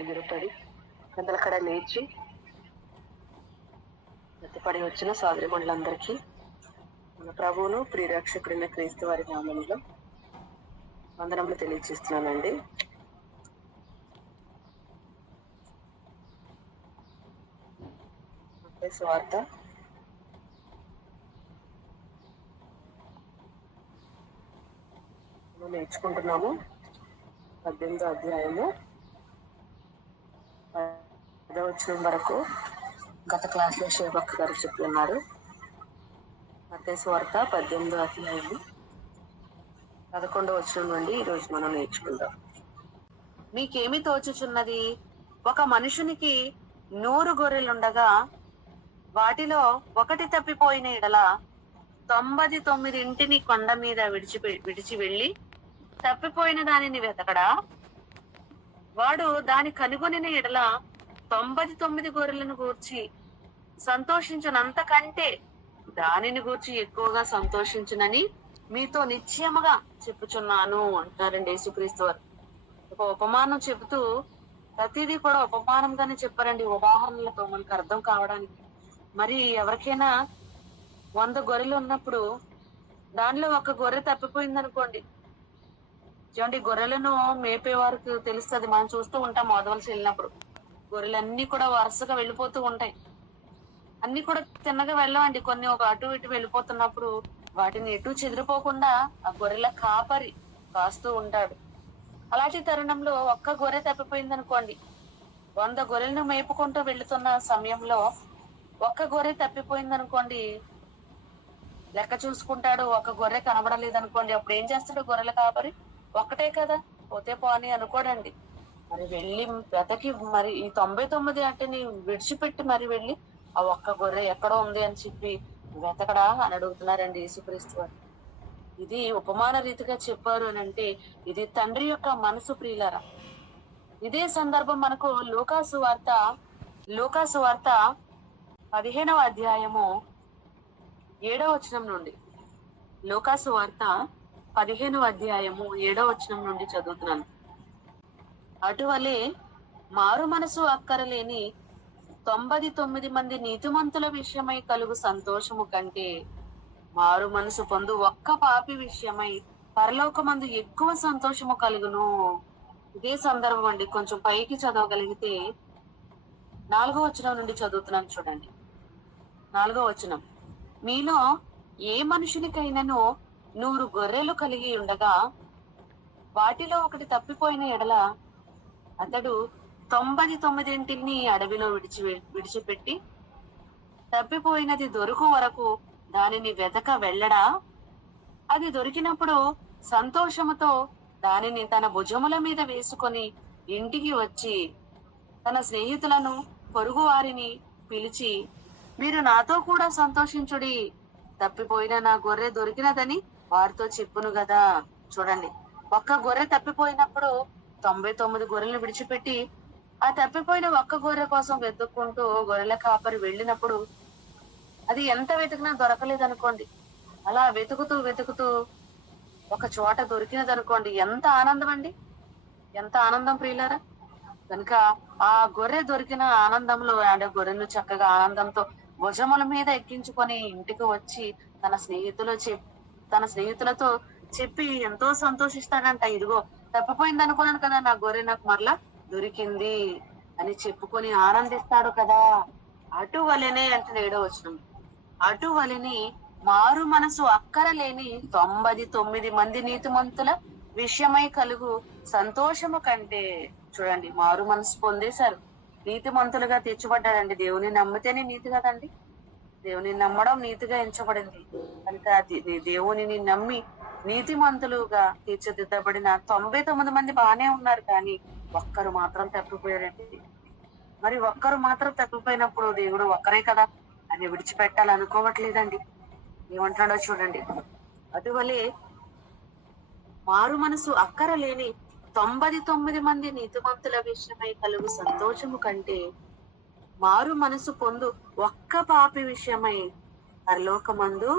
ఎదురుపడి పెద్దలకడ లేచి ఎత్తుపడి వచ్చిన సోదరి మండలందరికీ మన ప్రభువును ప్రియరక్షకుడైన క్రీస్తు వారి నామములో వందనములు తెలియజేస్తున్నానండి. స్వార్థ నేర్చుకుంటున్నాము. 18వ అధ్యాయము 10వ వచనం వరకు గత క్లాస్ లో శివభక్తి గారు చెప్తున్నారు. మత్తయి సువార్త 18వ అధ్యాయము 11వ వచనం నుండి ఈరోజు మనం నేర్చుకుందాం. మీకేమి తోచుచున్నది? ఒక మనుషునికి 100 గొర్రెలుండగా వాటిలో ఒకటి తప్పిపోయిన ఎడల 99 కొండ మీద విడిచి వెళ్ళి తప్పిపోయిన దానిని వెతకడా? వాడు దాని కనుగొనిన ఎడల 99 గొర్రెలను గూర్చి సంతోషించునంతకంటే దానిని గూర్చి ఎక్కువగా సంతోషించునని మీతో నిశ్చయముగా చెప్పుచున్నాను అంటారండి యేసుక్రీస్తు వారు. ఒక ఉపమానం చెబుతూ, ప్రతిదీ కూడా ఉపమానంగానే చెప్పారండి, ఉదాహరణలతో మనకు అర్థం కావడానికి. మరి ఎవరికైనా 100 గొర్రెలు ఉన్నప్పుడు దానిలో ఒక గొర్రె తప్పిపోయింది అనుకోండి. చూడండి, గొర్రెలను మేపే వారికి తెలుస్తుంది. మనం చూస్తూ ఉంటాం, మోదవలసి వెళ్ళినప్పుడు గొర్రెలన్నీ కూడా వరుసగా వెళ్ళిపోతూ ఉంటాయి. అన్ని కూడా తిన్నగా వెళ్ళవండి. కొన్ని ఒక అటు ఇటు వెళ్ళిపోతున్నప్పుడు వాటిని ఎటు చెదిరిపోకుండా ఆ గొర్రెల కాపరి కాస్తూ ఉంటాడు. అలాంటి తరుణంలో ఒక్క గొర్రె తప్పిపోయింది అనుకోండి. 100 గొర్రెలను మేపుకుంటూ వెళ్తున్న సమయంలో ఒక్క గొర్రె తప్పిపోయింది అనుకోండి, లెక్క చూసుకుంటాడు. ఒక గొర్రె కనబడలేదు అనుకోండి, అప్పుడు ఏం చేస్తాడు గొర్రెల కాపరి? ఒక్కటే కదా, పోతే పోని అనుకోడండి. మరి వెళ్ళి వెతకి మరి ఈ 99 వాటిని విడిచిపెట్టి మరి వెళ్ళి ఆ ఒక్క గొర్రె ఎక్కడో ఉంది అని చెప్పి వెతకడా అని అడుగుతున్నారండి యేసుక్రీస్తు వారు. ఇది ఉపమాన రీతిగా చెప్పారు అని అంటే ఇది తండ్రి యొక్క మనసు, ప్రియులారా. ఇదే సందర్భం మనకు లూకాసు వార్త 15వ అధ్యాయము 7వ వచనం నుండి, లూకాసు వార్త 15వ అధ్యాయము 7వ వచనం నుండి చదువుతున్నాను. అటువలే మారు మనసు అక్కరలేని 99 మంది నీతిమంతుల విషయమై కలుగు సంతోషము కంటే మారు మనసు పొందు ఒక్క పాపి విషయమై పరలోకమందు ఎక్కువ సంతోషము కలుగును. ఇదే సందర్భం అండి. కొంచెం పైకి చదవగలిగితే 4వ వచనం నుండి చదువుతున్నాను చూడండి. 4వ వచనం, మీలో ఏ మనుషునికైనాను 100 గొర్రెలు కలిగి ఉండగా వాటిలో ఒకటి తప్పిపోయిన ఎడల అతడు 99 అడవిలో విడిచిపెట్టి తప్పిపోయినది దొరుకు వరకు దానిని వెతక వెళ్ళడా? అది దొరికినప్పుడు సంతోషముతో దానిని తన భుజముల మీద వేసుకొని ఇంటికి వచ్చి తన స్నేహితులను, పొరుగు వారిని పిలిచి, మీరు నాతో కూడా సంతోషించుడి, తప్పిపోయిన నా గొర్రె దొరికినదని వారితో చెప్పును గదా. చూడండి, ఒక్క గొర్రె తప్పిపోయినప్పుడు 99 గొర్రెలను విడిచిపెట్టి ఆ తప్పిపోయిన ఒక్క గొర్రె కోసం వెతుక్కుంటూ గొర్రెల కాపరి వెళ్ళినప్పుడు అది ఎంత వెతికినా దొరకలేదు అనుకోండి. అలా వెతుకుతూ ఒక చోట దొరికినది అనుకోండి, ఎంత ఆనందం అండి, ఎంత ఆనందం ప్రియులారా. కనుక ఆ గొర్రె దొరికిన ఆనందంలో, అంటే గొర్రెను చక్కగా ఆనందంతో భుజముల మీద ఎక్కించుకొని ఇంటికి వచ్చి తన స్నేహితులతో చెప్పి ఎంతో సంతోషిస్తాడంట. ఇదిగో తప్పిపోయింది అనుకున్నాను కదా, నా గొర్రె నాకు మరలా దొరికింది అని చెప్పుకొని ఆనందిస్తాడు కదా. అటువలనే అంటే 7వ వచనం, అటువలనే మారు మనసు అక్కరలేని 99 మంది నీతిమంతుల విషయమై కలుగు సంతోషము కంటే. చూడండి, మారు మనసు పొందేశారు, నీతిమంతులుగా తెచ్చిపడ్డాడండి. దేవుని నమ్మితేనే నీతి కదండి. దేవుని నమ్మడం నీతిగా ఎంచబడింది. కనుక దేవునిని నమ్మి నీతిమంతులుగా తీర్చిదిద్దబడిన 99 మంది బానే ఉన్నారు, కానీ ఒక్కరు మాత్రం తప్పిపోయారండి. మరి ఒక్కరు మాత్రం తప్పిపోయినప్పుడు దేవుడు ఒక్కరే కదా అని విడిచిపెట్టాలనుకోవట్లేదండి. ఏమంటాడో చూడండి. అటువలే మారు మనసు అక్కరలేని 99 మంది నీతిమంతుల విషయమై కలుగు సంతోషము కంటే మారు మనసు పొందు ఒక్క పాపి విషయమై పరలోకమందు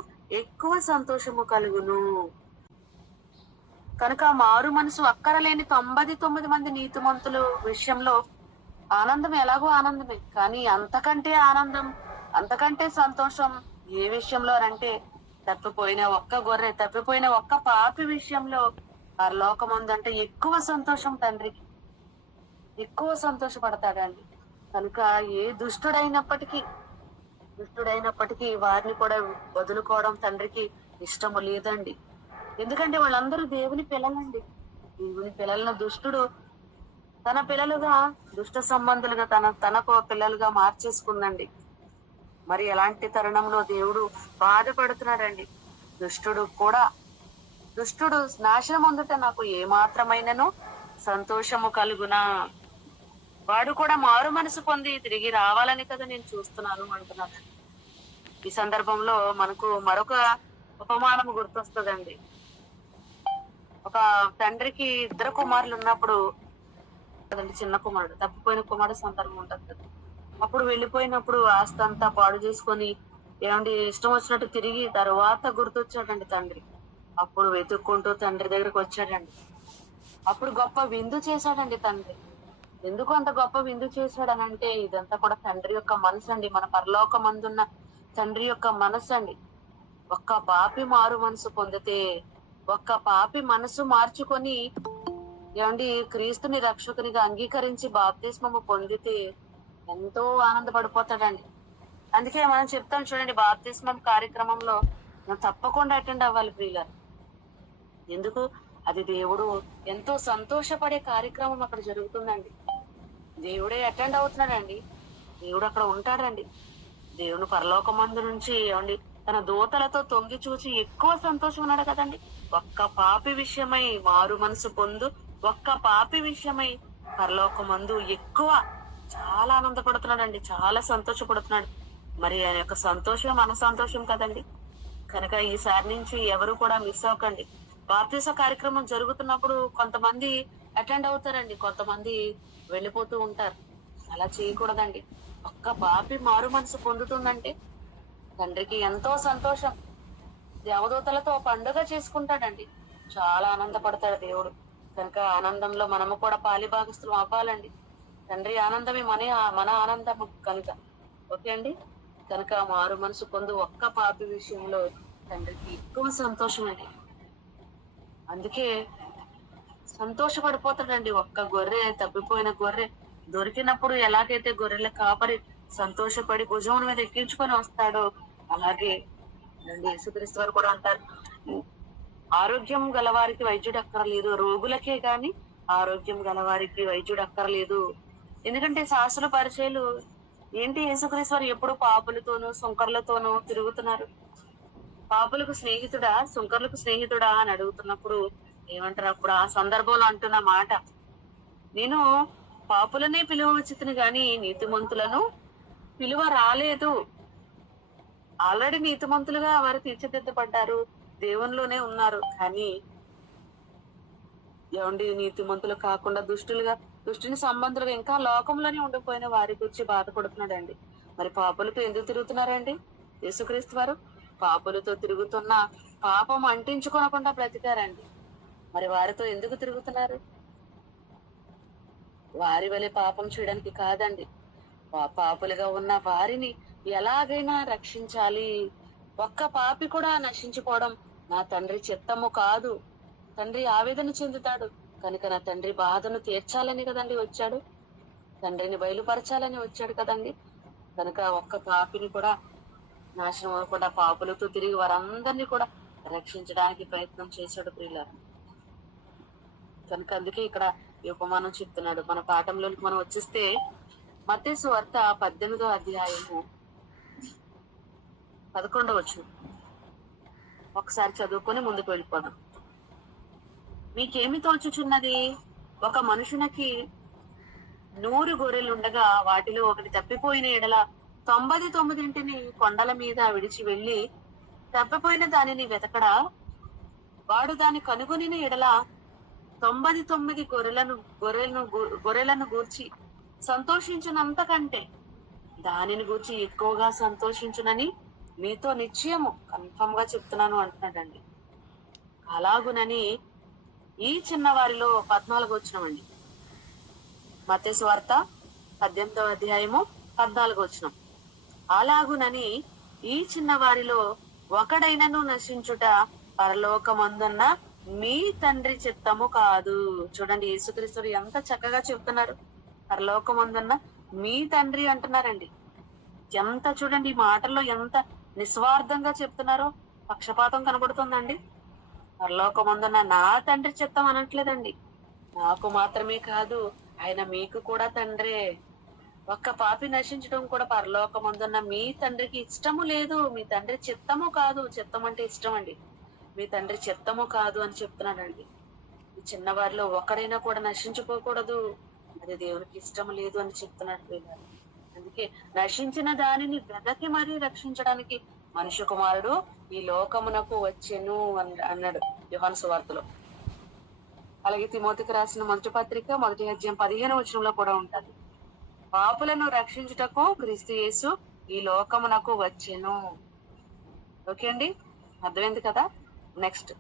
ఎక్కువ సంతోషము కలుగును. కనుక మారు మనసు అక్కరలేని 99 మంది నీతిమంతుల విషయంలో ఆనందం ఎలాగో ఆనందమే, కానీ అంతకంటే ఆనందం, అంతకంటే సంతోషం ఏ విషయంలో అంటే తప్పిపోయిన ఒక్క గొర్రె, తప్పిపోయిన ఒక్క పాపి విషయంలో పరలోకమందంటే ఎక్కువ సంతోషం తండ్రికి, ఎక్కువ సంతోషపడతాడండి. కనుక ఏ దుష్టుడైనప్పటికీ వారిని కూడా వదులుకోవడం తండ్రికి ఇష్టము లేదండి. ఎందుకంటే వాళ్ళందరూ దేవుని పిల్లలండి. దేవుని పిల్లలను దుష్టుడు తన పిల్లలుగా, దుష్ట సంబంధులుగా తనకు పిల్లలుగా మార్చేసుకుందండి. మరి ఎలాంటి తరుణంలో దేవుడు బాధపడుతున్నాడండి. దుష్టుడు నాశనం అందుట నాకు ఏ మాత్రమైనను సంతోషము కలుగునా, వాడు కూడా మారు మనసు పొంది తిరిగి రావాలని కదా నేను చూస్తున్నాను అంటున్నాడు. ఈ సందర్భంలో మనకు మరొక ఉపమానం గుర్తొస్తుందండి. ఒక తండ్రికి ఇద్దరు కుమారులు ఉన్నప్పుడు కదండి, చిన్న కుమారుడు తప్పిపోయిన కుమారుడు సందర్భం ఉంటది కదా. అప్పుడు వెళ్ళిపోయినప్పుడు ఆస్తి అంతా పాడు చేసుకొని ఇష్టం వచ్చినట్టు తిరిగి తర్వాత గుర్తొచ్చాడండి తండ్రి. అప్పుడు వెతుక్కుంటూ తండ్రి దగ్గరకు వచ్చాడండి. అప్పుడు గొప్ప విందు చేశాడండి తండ్రి. ఎందుకు అంత గొప్ప విందు చేశాడనంటే ఇదంతా కూడా తండ్రి యొక్క మనసు అండి. మన పరలోకమందున్న తండ్రి యొక్క మనసు అండి. ఒక్క పాపి మారు మనసు పొందితే, ఒక్క పాపి మనసు మార్చుకొని క్రీస్తుని రక్షకునిగా అంగీకరించి బాప్తిస్మము పొందితే ఎంతో ఆనందపడిపోతాడండి. అందుకే మనం చెప్తాం చూడండి, బాప్తిస్మం కార్యక్రమంలో మనం తప్పకుండా అటెండ్ అవ్వాలి ప్రియులారు. ఎందుకు? అది దేవుడు ఎంతో సంతోషపడే కార్యక్రమం అక్కడ జరుగుతుందండి. దేవుడే అటెండ్ అవుతున్నాడండి. దేవుడు అక్కడ ఉంటాడండి. దేవుని పరలోకమందు నుంచి తన దూతలతో తొంగి చూసి ఎక్కువ సంతోషం ఉన్నాడు కదండి. ఒక్క పాపి విషయమై మారు మనసు పొందు, ఒక్క పాపి విషయమై పరలోకమందు ఎక్కువ చాలా ఆనందపడుతున్నాడండి, చాలా సంతోషపడుతున్నాడు. మరి ఆయన యొక్క సంతోషం మన సంతోషం కదండి. కనుక ఈసారి నుంచి ఎవరు కూడా మిస్ అవ్వకండి. బాప్తిస కార్యక్రమం జరుగుతున్నప్పుడు కొంతమంది అటెండ్ అవుతారండి, కొంతమంది వెళ్ళిపోతూ ఉంటారు. అలా చేయకూడదండి. ఒక్క పాపి మారు మనసు పొందుతుందంటే తండ్రికి ఎంతో సంతోషం. దేవదూతలతో పండుగ చేసుకుంటాడండి. చాలా ఆనందపడతాడు దేవుడు. కనుక ఆనందంలో మనము కూడా పాలిభాగస్తులం అవ్వాలండి. తండ్రి ఆనందమే మన ఆనందము కనుక. ఓకే అండి. కనుక మారు మనసు పొందు ఒక్క పాపి విషయంలో తండ్రికి ఎక్కువ సంతోషం అండి. అందుకే సంతోషపడిపోతాడండి. ఒక్క గొర్రె, తప్పిపోయిన గొర్రె దొరికినప్పుడు ఎలాగైతే గొర్రెల కాపరి సంతోషపడి భుజం మీద ఎక్కించుకొని వస్తాడో, అలాగే యేసుక్రీస్తు వారు కూడా అంటారు, ఆరోగ్యం గలవారికి వైద్యుడు అక్కర్లేదు, రోగులకే గాని ఆరోగ్యం గలవారికి వైద్యుడు అక్కర్లేదు. ఎందుకంటే శాస్త్రుల పరిచయలు యేసుక్రీస్తు వారు ఎప్పుడు పాపులతోనూ సుంకర్లతోనూ తిరుగుతున్నారు. పాపులకు స్నేహితుడా, సుంకర్లకు స్నేహితుడా అని అడుగుతున్నప్పుడు ఏమంటారు? అప్పుడు ఆ సందర్భంలో అంటున్న మాట, నేను పాపులనే పిలువవచ్చును గాని నీతిమంతులను పిలువ రాలేదు. ఆల్రెడీ నీతిమంతులుగా వారు తీర్చిదిద్దపడ్డారు, దేవునిలోనే ఉన్నారు. కానీ నీతిమంతులు కాకుండా దుష్టుని సంబంధులుగా ఇంకా లోకంలోనే ఉండిపోయిన వారి గురించి బాధపడుతున్నాడండి. మరి పాపులతో ఎందుకు తిరుగుతున్నారండి? యేసుక్రీస్తు వారు పాపులతో తిరుగుతున్న పాపం అంటించుకోనకుండా బ్రతికారండి. మరి వారితో ఎందుకు తిరుగుతున్నారు? వారి వలె పాపం చేయడానికి కాదండి, పాపులుగా ఉన్న వారిని ఎలాగైనా రక్షించాలి. ఒక్క పాపి కూడా నశించిపోవడం నా తండ్రి చిత్తము కాదు. తండ్రి ఆవేదన చెందుతాడు. కనుక నా తండ్రి బాధను తీర్చాలని కదండి వచ్చాడు, తండ్రిని బయలుపరచాలని వచ్చాడు కదండి. కనుక ఒక్క పాపిని కూడా నాశనం అవ్వకుండా పాపులతో తిరిగి వారందరినీ కూడా రక్షించడానికి ప్రయత్నం చేశాడు ప్రియులారా. కనుక అందుకే ఇక్కడ ఈ ఉపమానం చెప్తున్నాడు. మన పాఠంలోకి మనం వచ్చేస్తే మత్తయి సువార్త 18వ అధ్యాయము 11వ వచనం ఒకసారి చదువుకొని ముందుకు వెళ్ళిపోదాం. మీకేమి తోచుచున్నది? ఒక మనుషునికి 100 గొర్రెలుండగా వాటిలో ఒకటి తప్పిపోయిన ఎడల 99 కొండల మీద విడిచి వెళ్లి తప్పిపోయిన దానిని వెతకడా? వాడు దాన్ని కనుగొనిన ఎడల 99 గొర్రెలను గూర్చి సంతోషించినంత కంటే దానిని గూర్చి ఎక్కువగా సంతోషించునని మీతో నిశ్చయము కన్ఫర్మ్ గా చెప్తున్నాను అంటున్నాడండి. అలాగునని ఈ చిన్నవారిలో 14వ వచనం అండి. మత్తయి సువార్త 18వ అధ్యాయము 14 అలాగునని ఈ చిన్న వారిలో ఒకడైనను నశించుట పరలోకమందున్న మీ తండ్రి చిత్తము కాదు. చూడండి, యేసుక్రీస్తుడు ఎంత చక్కగా చెప్తున్నారు. పరలోకమందున్న మీ తండ్రి అంటున్నారండి. ఎంత చూడండి, ఈ మాటల్లో ఎంత నిస్వార్థంగా చెప్తున్నారో. పక్షపాతం కనబడుతుందండి. పరలోకమందున్న నా తండ్రి చిత్తం అనట్లేదండి. నాకు మాత్రమే కాదు, ఆయన మీకు కూడా తండ్రే. ఒక్క పాపి నశించడం కూడా పరలోకమందున్న మీ తండ్రికి ఇష్టము లేదు. మీ తండ్రి చిత్తము కాదు. చిత్తం అంటే ఇష్టం అండి. మీ తండ్రి చిత్తము కాదు అని చెప్తున్నాడండి. ఈ చిన్నవారిలో ఒకడైనా కూడా నశించుకోకూడదు, అది దేవునికి ఇష్టం లేదు అని చెప్తున్నాడు పిల్లలు. అందుకే నశించిన దానిని వెదకి మరీ రక్షించడానికి మనుష్య కుమారుడు ఈ లోకమునకు వచ్చెను అన్నాడు యోహాను సువార్తలో. అలాగే తిమోతికి రాసిన మొదటి పత్రిక 1వ అధ్యాయం 15వ వచనంలో కూడా ఉంటది, పాపులను రక్షించుటకు క్రీస్తు యేసు ఈ లోకమునకు వచ్చెను. ఓకే అండి, అర్థమైంది కదా. నెక్స్ట్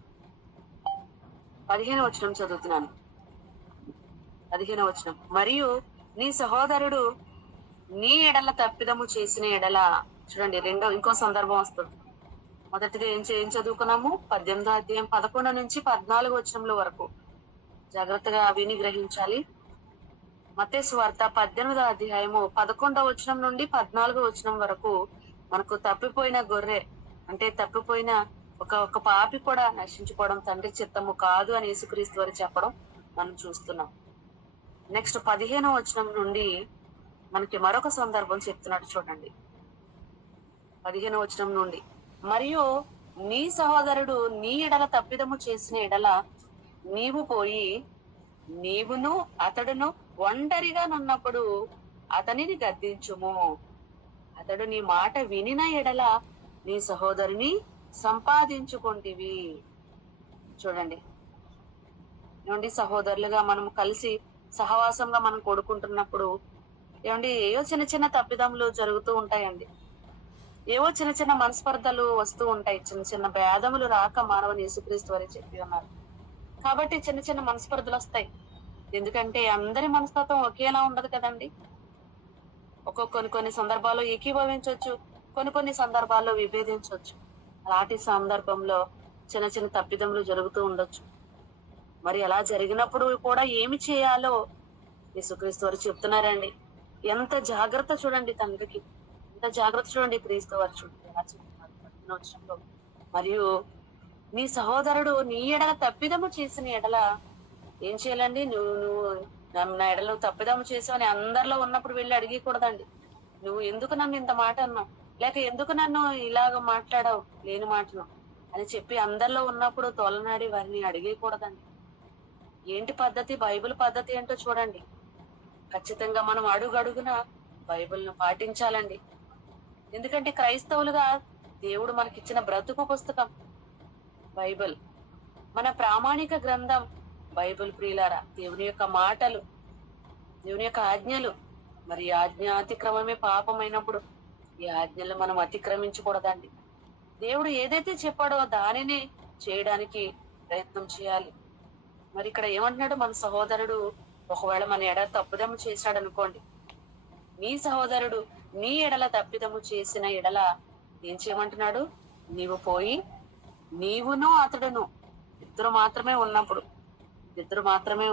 15వ వచనం చదువుతున్నాను. 15వ వచనం, మరియు నీ సహోదరుడు నీ ఎడల తప్పిదము చేసిన ఎడల. చూడండి, ఇంకో సందర్భం వస్తుంది. మొదటిది ఏం చదువుకున్నాము? 18వ అధ్యాయం 11 నుంచి 14వ వచనంలో వరకు జాగ్రత్తగా విని గ్రహించాలి. మత్తయి సువార్త 18వ అధ్యాయము 11వ వచనం నుండి 14వ వచనం వరకు మనకు తప్పిపోయిన గొర్రె అంటే తప్పిపోయిన ఒక పాపి కూడా నశించుకోవడం తండ్రి చిత్తము కాదు అని యేసుక్రీస్తు వారు చెప్పడం మనం చూస్తున్నాం. నెక్స్ట్ 15వ వచనం నుండి మనకి మరొక సందర్భం చెప్తున్నాడు. చూడండి, 15వ వచనం నుండి, మరియు నీ సహోదరుడు నీ ఎడల తప్పిదము చేసిన ఎడల నీవు పోయి నీవును అతడును ఒంటరిగా నున్నప్పుడు అతనిని గద్దించుము. అతడు నీ మాట వినిన ఎడల నీ సహోదరుని సంపాదించుకొంటివి. చూడండి, ఏమండి, సహోదరులుగా మనం కలిసి సహవాసంగా మనం కొడుకుంటున్నప్పుడు ఏమండి, ఏవో చిన్న చిన్న తప్పిదములు జరుగుతూ ఉంటాయండి. ఏవో చిన్న చిన్న మనస్పర్ధలు వస్తూ ఉంటాయి. చిన్న చిన్న భేదములు రాక మానవుని యేసుక్రీస్తు వారే చెప్పి ఉన్నారు. కాబట్టి చిన్న చిన్న మనస్పర్ధలు వస్తాయి. ఎందుకంటే అందరి మనస్తత్వం ఒకేలా ఉండదు కదండి. కొన్ని సందర్భాల్లో ఏకీభవించవచ్చు, కొన్ని సందర్భాల్లో విభేదించవచ్చు. అలాంటి సందర్భంలో చిన్న చిన్న తప్పిదములు జరుగుతూ ఉండొచ్చు. మరి అలా జరిగినప్పుడు కూడా ఏమి చేయాలో యేసుక్రీస్తు వారు చెప్తున్నారండి. ఎంత జాగ్రత్త చూడండి తండ్రికి, ఎంత జాగ్రత్త చూడండి క్రీస్తు వారు. చూడండి ఎలా చెప్తున్నారు. మరియు నీ సహోదరుడు నీ ఎడల తప్పిదము చేసిన ఎడల ఏం చేయాలండి? నువ్వు నా ఎడలో తప్పిదము చేసావని అందరిలో ఉన్నప్పుడు వెళ్ళి అడిగకూడదండి. నువ్వు ఎందుకు నన్ను ఇంత మాట అన్నావు, లేక ఎందుకు నన్ను ఇలాగ మాట్లాడావు లేని మాటను అని చెప్పి అందరిలో ఉన్నప్పుడు తోలనాడి వారిని అడిగకూడదండి. ఏంటి పద్ధతి? బైబిల్ పద్ధతి ఏంటో చూడండి. ఖచ్చితంగా మనం అడుగడుగున బైబిల్ను పాటించాలండి. ఎందుకంటే క్రైస్తవులుగా దేవుడు మనకిచ్చిన బ్రతుకు పుస్తకం బైబిల్, మన ప్రామాణిక గ్రంథం బైబిల్. ప్రియులారా, దేవుని యొక్క మాటలు, దేవుని యొక్క ఆజ్ఞలు. మరి ఆజ్ఞ అతిక్రమమే పాపమైనప్పుడు ఈ ఆజ్ఞలు మనం అతిక్రమించకూడదండి. దేవుడు ఏదైతే చెప్పాడో దానిని చేయడానికి ప్రయత్నం చేయాలి. మరి ఇక్కడ ఏమంటున్నాడు? మన సహోదరుడు ఒకవేళ మన ఎడల తప్పిదము చేశాడు అనుకోండి, నీ సహోదరుడు నీ ఎడల తప్పిదము చేసిన ఎడల ఏం చేయమంటున్నాడు? నీవు పోయి నీవును అతడును ఇద్దరు మాత్రమే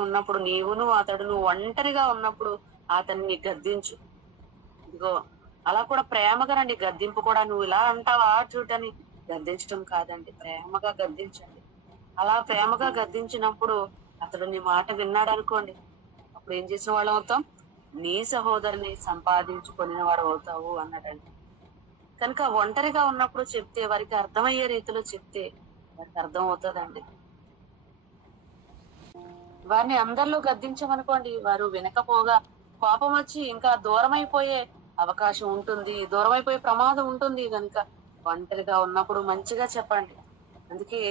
ఉన్నప్పుడు నీవును అతడును ఒంటరిగా ఉన్నప్పుడు అతన్ని గద్దించు. ఇదిగో అలా కూడా ప్రేమగా రండి. గద్దింపు కూడా నువ్వు ఇలా అంటావా చూడని గద్దించడం కాదండి, ప్రేమగా గద్దించండి. అలా ప్రేమగా గద్దించినప్పుడు అతడు నీ మాట విన్నాడు అనుకోండి, అప్పుడు ఏం చేసిన వాళ్ళం అవుతాం? నీ సహోదరుని సంపాదించుకునే వాడు అవుతావు అన్నాడండి. కనుక ఒంటరిగా ఉన్నప్పుడు చెప్తే, వారికి అర్థమయ్యే రీతిలో చెప్తే వారికి అర్థం అవుతుందండి. వారిని అందరిలో గద్దించమనుకోండి, వారు వినకపోగా కోపం వచ్చి ఇంకా దూరం అయిపోయే అవకాశం ఉంటుంది, దూరం అయిపోయే ప్రమాదం ఉంటుంది. కనుక ఒంటరిగా ఉన్నప్పుడు మంచిగా చెప్పండి. అందుకే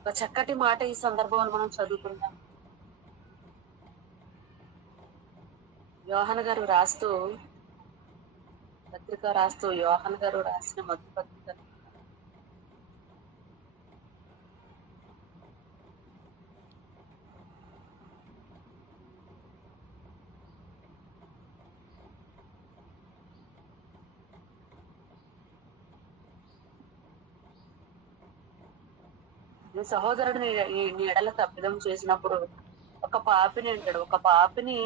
ఒక చక్కటి మాట ఈ సందర్భంలో మనం చదువుకుందాం. యోహాను గారు రాస్తూ యోహాను గారు రాసిన మొదటి పత్రిక నీ సహోదరుడు నీ ఎడల తప్పిదం చేసినప్పుడు ఒక పాపిని అంటాడు. ఒక పాపిని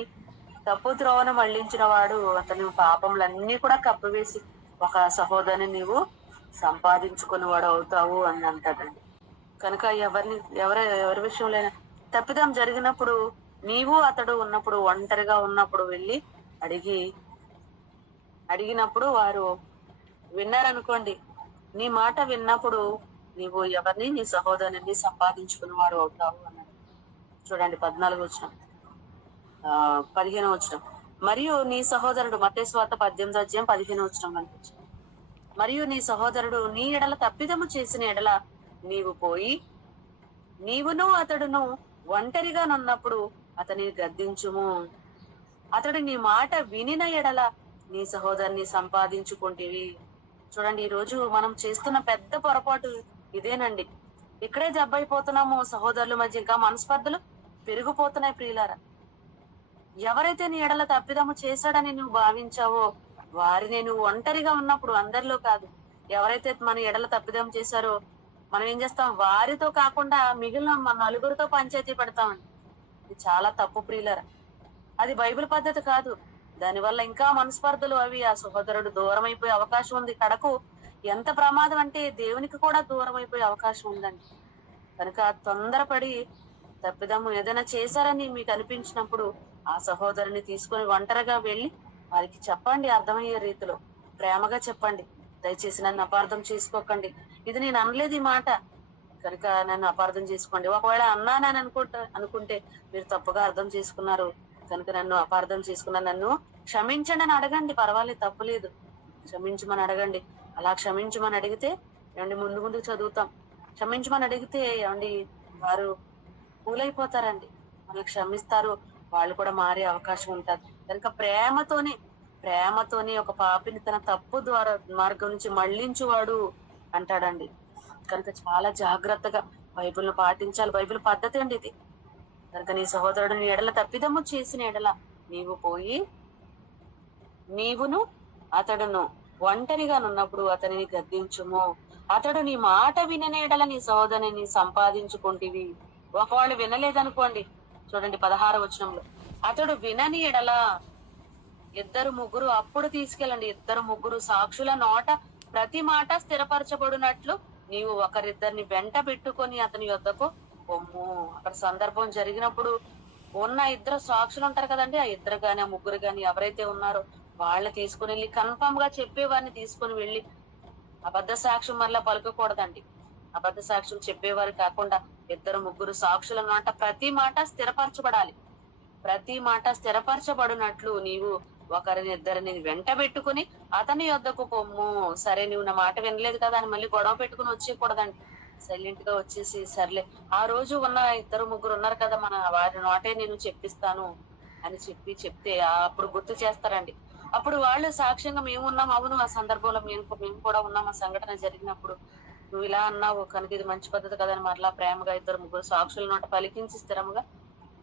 తప్పు త్రోవన మళ్లించిన వాడు అతని పాపములన్నీ కూడా కప్పివేసి ఒక సహోదరిని నీవు సంపాదించుకుని వాడు అవుతావు అని అంటాడండి. కనుక ఎవరి విషయంలో తప్పిదం జరిగినప్పుడు నీవు అతడు ఉన్నప్పుడు ఒంటరిగా ఉన్నప్పుడు వెళ్ళి అడిగినప్పుడు వారు విన్నారనుకోండి, నీ మాట విన్నప్పుడు నీవు ఎవరిని నీ సహోదరుని సంపాదించుకుని వాడు అవుతావు అన్నాడు. చూడండి 14 వచనం 15 వచనం. మరియు నీ సహోదరుడు మత్తయి సువార్త 18:15 వచనం కనిపించింది. మరియు నీ సహోదరుడు నీ ఎడల తప్పిదము చేసిన ఎడల నీవు పోయి నీవును అతడును ఒంటరిగా నున్నప్పుడు అతని గద్దించుము. అతడు నీ మాట వినిన ఎడల నీ సహోదరుని సంపాదించుకుంటేవి. చూడండి, ఈ రోజు మనం చేస్తున్న పెద్ద పొరపాటు ఇదేనండి. ఇక్కడే జబ్బైపోతున్నాము. సహోదరుల మధ్య ఇంకా మనస్పర్ధలు పెరిగిపోతున్నాయి. ప్రియులారా, ఎవరైతే నీ ఎడల తప్పిదము చేశాడని నువ్వు భావించావో వారిని నువ్వు ఒంటరిగా ఉన్నప్పుడు, అందరిలో కాదు, ఎవరైతే మన ఎడల తప్పిదం చేశారో మనం ఏం చేస్తాం, వారితో కాకుండా మిగిలిన మన నలుగురితో పంచాయతీ పెడతామండి. ఇది చాలా తప్పు ప్రియులారా. అది బైబిల్ పద్ధతి కాదు. దానివల్ల ఇంకా మనస్పర్ధలు అవి ఆ సహోదరుడు దూరం అయిపోయే అవకాశం ఉంది. కడకు ఎంత ప్రమాదం అంటే దేవునికి కూడా దూరం అయిపోయే అవకాశం ఉందండి. కనుక తొందరపడి తప్పిదము ఏదైనా చేశారని మీకు అనిపించినప్పుడు ఆ సహోదరుని తీసుకొని ఒంటరిగా వెళ్ళి వారికి చెప్పండి. అర్థమయ్యే రీతిలో ప్రేమగా చెప్పండి. దయచేసి నన్ను అపార్థం చేసుకోకండి, ఇది నేను అనలేదు ఈ మాట, కనుక నన్ను అపార్థం చేసుకోండి. ఒకవేళ అన్నానని అనుకుంటే మీరు తప్పుగా అర్థం చేసుకున్నారు కనుక నన్ను అపార్థం చేసుకున్నాను, నన్ను క్షమించండి అని అడగండి. పర్వాలేదు, తప్పులేదు, క్షమించమని అడగండి. అలా క్షమించమని అడిగితే ఏమండి, ముందు చదువుతాం. క్షమించమని అడిగితే ఏమండి వారు కూలైపోతారండి. వాళ్ళు క్షమిస్తారు, వాళ్ళు కూడా మారే అవకాశం ఉంటుంది. కనుక ప్రేమతోని ఒక పాపిని తన తప్పు ద్వారా మార్గం నుంచి మళ్లించువాడు అంటాడండి. కనుక చాలా జాగ్రత్తగా బైబిల్ను పాటించాలి. బైబిల్ పద్ధతి అండి ఇది. కనుక నీ సహోదరుడు నీ ఎడల తప్పిదము చేసిన ఎడల నీవు పోయి నీవును అతడును ఒంటరిగా నున్నప్పుడు అతనిని గద్దించుము. అతడు నీ మాట వినని ఎడల నీ సహోదరుని సంపాదించుకుంటేవి. ఒకవాళ్ళు వినలేదనుకోండి, చూడండి 16వ వచనంలో, అతడు వినని ఎడల 2-3 అప్పుడు తీసుకెళ్ళండి. 2-3 సాక్షుల నోట ప్రతి మాట స్థిరపరచబడినట్లు నీవు ఒకరిద్దరిని వెంట పెట్టుకొని అతని యొద్దకు పొమ్ము. అక్కడ సందర్భం జరిగినప్పుడు ఉన్న 2 సాక్షులు ఉంటారు కదండి, ఆ 2 గాని ఆ 3 గాని ఎవరైతే ఉన్నారో వాళ్ళని తీసుకుని వెళ్ళి, కన్ఫర్మ్ గా చెప్పేవారిని తీసుకుని వెళ్ళి, అబద్ధ సాక్ష్యం మళ్ళా పలకకూడదండి. అబద్ధ సాక్ష్యం చెప్పేవారు కాకుండా 2-3 సాక్షుల మాట ప్రతి మాట స్థిరపరచబడాలి. ప్రతి మాట స్థిరపరచబడినట్లు నీవు ఒకరిని వెంట పెట్టుకుని అతని యొద్దకు పొమ్ము. సరే, నువ్వు నా మాట వినలేదు కదా అని మళ్ళీ గొడవ పెట్టుకుని వచ్చేయకూడదండి. సైలెంట్ గా వచ్చేసి, సర్లే ఆ రోజు ఉన్న 2-3 ఉన్నారు కదా, వారి నోటే నేను చెప్పిస్తాను అని చెప్తే అప్పుడు గుర్తు చేస్తారండి. అప్పుడు వాళ్ళు సాక్ష్యంగా మేము ఉన్నాం, అవును ఆ సందర్భంలో మేము కూడా ఉన్నాం, ఆ సంఘటన జరిగినప్పుడు నువ్వు ఇలా అన్నావు కనుక ఇది మంచి పద్ధతి కదని మరలా ప్రేమగా 2-3 సాక్షుల నోట పలికించి స్థిరంగా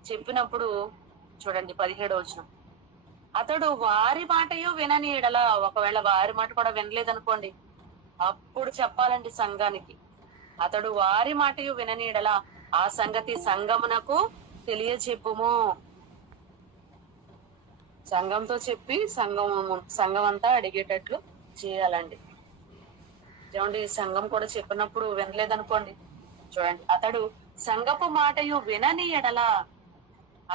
చెప్పినప్పుడు చూడండి 17వ వచనం, అతడు వారి మాటయో వినని ఎడల, ఒకవేళ వారి మాట కూడా వినలేదనుకోండి, అప్పుడు చెప్పాలండి సంఘానికి, అతడు వారి మాటయో వినని ఎడల ఆ సంగతి సంఘమునకు తెలియచెప్పుము. సంఘంతో చెప్పి సంఘం అంతా అడిగేటట్లు చేయాలండి. చూడండి, సంఘం కూడా చెప్పినప్పుడు వినలేదనుకోండి, చూడండి, అతడు సంఘపు మాటయు వినని ఎడల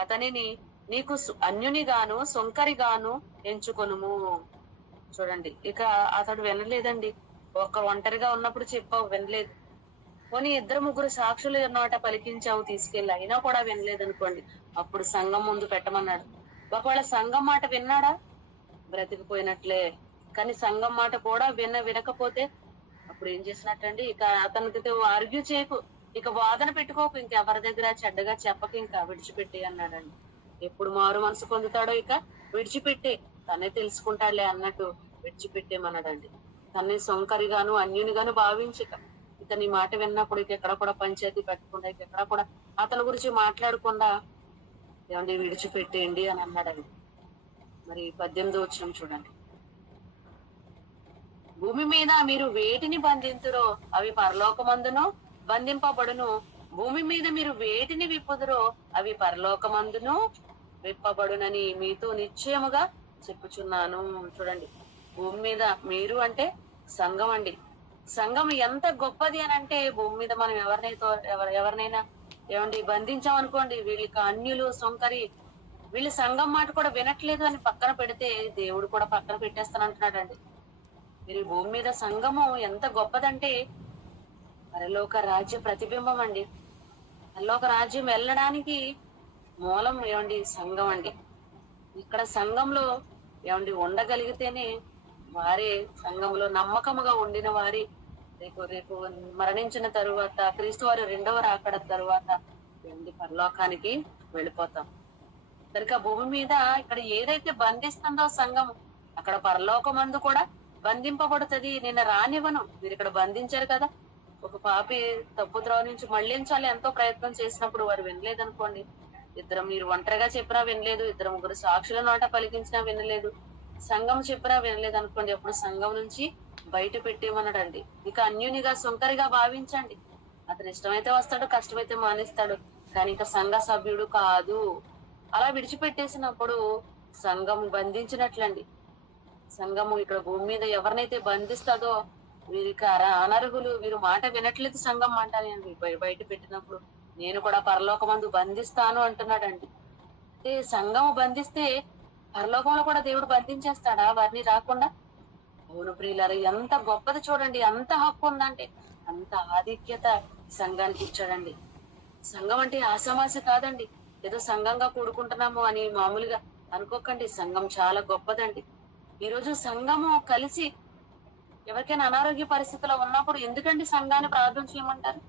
అతనిని నీకు అన్యునిగాను సొంకరిగాను ఎంచుకొనుము. చూడండి, ఇక అతడు వినలేదండి, ఒంటరిగా ఉన్నప్పుడు చెప్పావు వినలేదు, పోనీ 2-3 సాక్షులు నోట పలికించావు తీసుకెళ్ళి, అయినా కూడా వినలేదనుకోండి, అప్పుడు సంఘం ముందు పెట్టమన్నాడు. ఒకవేళ సంఘం మాట విన్నాడా బ్రతికిపోయినట్లే. కానీ సంఘం మాట కూడా వినకపోతే అప్పుడు ఏం చేసినట్టండి, ఇక అతనికి ఆర్గ్యూ చేయకు, ఇక వాదన పెట్టుకోకు, ఇంకెవరి దగ్గర చెడ్డగా చెప్పక, ఇంకా విడిచిపెట్టి అన్నాడండి. ఎప్పుడు మారు మనసు పొందుతాడో ఇక విడిచిపెట్టే, తనే తెలుసుకుంటాడులే అన్నట్టు విడిచిపెట్టేమన్నాడండి. తన్ని సొంకరిగాను అన్యునిగాను భావించక, ఇక నీ మాట విన్నప్పుడు ఇక ఎక్కడ కూడా పంచాయతీ పెట్టకుండా, ఇక ఎక్కడ కూడా అతని గురించి మాట్లాడకుండా ఏమండి విడిచిపెట్టేయండి అని అన్నాడండి. మరి 18వ వచనం చూడండి, భూమి మీద మీరు వేటిని బంధింతురో అవి పరలోకమందును, బంధింపబడును. భూమి మీద మీరు వేటిని విప్పుదురో అవి పరలోకమందును విప్పబడునని మీతో నిశ్చయముగా చెప్పుచున్నాను. చూడండి, భూమి మీద మీరు అంటే సంఘం అండి. సంఘం ఎంత గొప్పది అని అంటే, భూమి మీద మనం ఎవరినైనా ఏమండి బంధించామనుకోండి, వీళ్ళకి అన్యులు సొంకరి, వీళ్ళు సంఘం మాట కూడా వినట్లేదు అని పక్కన పెడితే దేవుడు కూడా పక్కన పెట్టేస్తానంటున్నాడండి. మీరు భూమి మీద సంఘము ఎంత గొప్పదంటే పరలోక రాజ్య ప్రతిబింబం అండి. పరలోక రాజ్యం వెళ్ళడానికి మూలం ఏమండి సంఘం అండి. ఇక్కడ సంఘంలో ఏమండి ఉండగలిగితేనే వారే సంఘంలో నమ్మకముగా ఉండిన వారి రేపు రేపు మరణించిన తరువాత క్రీస్తు వారి రెండవ రాకడ తరువాత ఏమండి పరలోకానికి వెళ్ళిపోతాం. కనుక భూమి మీద ఇక్కడ ఏదైతే బంధిస్తుందో సంఘం, అక్కడ పరలోకమందు కూడా బంధింపబడుతుంది. నిన్న రానివ్వను, మీరు ఇక్కడ బంధించారు కదా. ఒక పాపి తప్పు త్రోవ నుంచి మళ్లించాలి ఎంతో ప్రయత్నం చేసినప్పుడు వారు వినలేదనుకోండి, మీరు ఒంటరిగా చెప్పినా వినలేదు, ఇద్దరు ముగ్గురు సాక్షుల నోట పలికించినా వినలేదు, సంఘం చెప్పినా వినలేదు అనుకోండి, అప్పుడు సంఘం నుంచి బయట పెట్టేమన్నాడండి. ఇక అన్యునిగా సొంకరిగా భావించండి. అతను ఇష్టమైతే వస్తాడు, కష్టమైతే మానేస్తాడు, కానీ ఇక సంఘ సభ్యుడు కాదు. అలా విడిచిపెట్టేసినప్పుడు సంఘం బంధించినట్లండి. సంఘము ఇక్కడ భూమి మీద ఎవరినైతే బంధిస్తుందో వీరికి అనర్హులు, వీరు మాట వినట్లేదు సంఘం మాట బయట పెట్టినప్పుడు నేను కూడా పరలోకమందు బంధిస్తాను అంటున్నాడండి. అంటే సంఘము బంధిస్తే పరలోకంలో కూడా దేవుడు బంధించేస్తాడా వారిని రాకుండా? అవును ప్రియులారా, ఎంత గొప్పది చూడండి. అంత హక్కు ఉందంటే అంత ఆధిక్యత సంఘానికి ఇచ్చాడండి. సంఘం అంటే ఆసామాసి కాదండి, ఏదో సంఘంగా కూడుకుంటున్నాము అని మామూలుగా అనుకోకండి. సంఘం చాలా గొప్పదండి. ఈరోజు సంఘము కలిసి ఎవరికైనా అనారోగ్య పరిస్థితిలో ఉన్నప్పుడు ఎందుకండి సంఘాన్ని ప్రార్థన చేయమంటారు?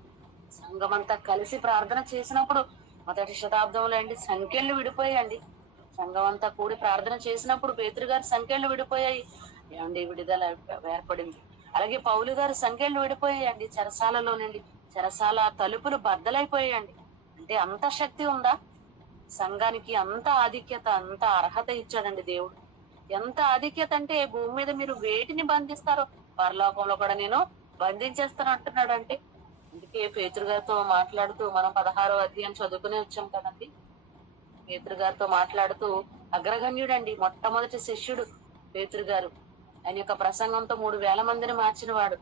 సంఘం అంతా కలిసి ప్రార్థన చేసినప్పుడు మొదటి శతాబ్దంలో అండి సంఖ్యలు విడిపోయాయండి. సంఘం అంతా కూడి ప్రార్థన చేసినప్పుడు పేతురు గారి సంఖ్యలు విడిపోయాయి, ఏమండి విడుదల ఏర్పడింది. అలాగే పౌలు గారి సంఖ్యలు విడిపోయాయండి. చెరసాలలోనండి చెరసాల తలుపులు బద్దలైపోయాయండి. అంటే అంత శక్తి ఉందా సంఘానికి? అంత ఆధిక్యత, అంత అర్హత ఇచ్చాడండి దేవుడు. ఎంత ఆధిక్యత అంటే భూమి మీద మీరు వేటిని బంధిస్తారో పరలోకంలో కూడా నేను బంధించేస్తాను అంటున్నాడు. అంటే అందుకే పేతురు గారితో మాట్లాడుతూ, మనం 16వ అధ్యాయం చదువుకునే వచ్చాం కదండి. పేతురు గారితో మాట్లాడుతూ, అగ్రగణ్యుడండి, మొట్టమొదటి శిష్యుడు పేతురు గారు. ఆయన యొక్క ప్రసంగంతో 3,000 మందిని మార్చిన వాడు.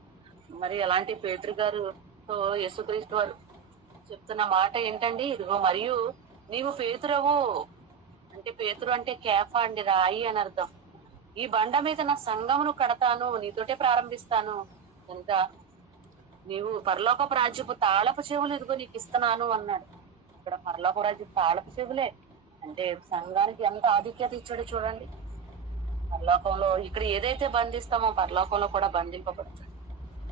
మరి అలాంటి పేతురు గారుతో యేసుక్రీస్తు వారు చెప్తున్న మాట ఏంటండి? ఇదిగో మరియు నీవు పేతురవు అంటే, పేతురు అంటే కేఫా అండి, రాయి అని అర్థం. ఈ బండ మీద నా సంఘమును కడతాను, నీతోటే ప్రారంభిస్తాను, కనుక నీవు పరలోకపు రాజ్యపు తాళపు చెవులు ఇదిగో నీకు ఇస్తున్నాను అన్నాడు. ఇక్కడ పరలోక రాజ్యపు తాళపు చెవులే అంటే సంఘానికి ఎంత ఆధిక్యత ఇచ్చాడో చూడండి. పరలోకంలో ఇక్కడ ఏదైతే బంధిస్తామో పరలోకంలో కూడా బంధింపబడుతుంది.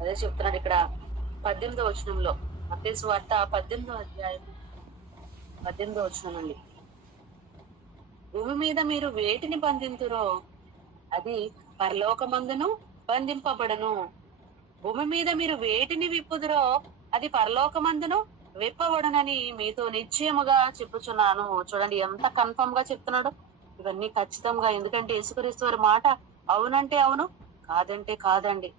అదే చెప్తున్నాడు ఇక్కడ 18వ వచనంలో, మత్తయి సువార్త 18వ అధ్యాయం 18వ వచనం అండి. భూమి మీద మీరు వేటిని బంధింతురో అది పరలోకమందును బంధింపబడను. భూమి మీద మీరు వేటిని విప్పుదురో అది పరలోకమందును విప్పబడునని మీతో నిశ్చయముగా చెప్పుచున్నాను. చూడండి ఎంత కన్ఫర్మ్ గా చెప్తున్నాడు. ఇవన్నీ ఖచ్చితంగా, ఎందుకంటే యేసుక్రీస్తు వారి మాట అవునంటే అవును, కాదంటే కాదండి.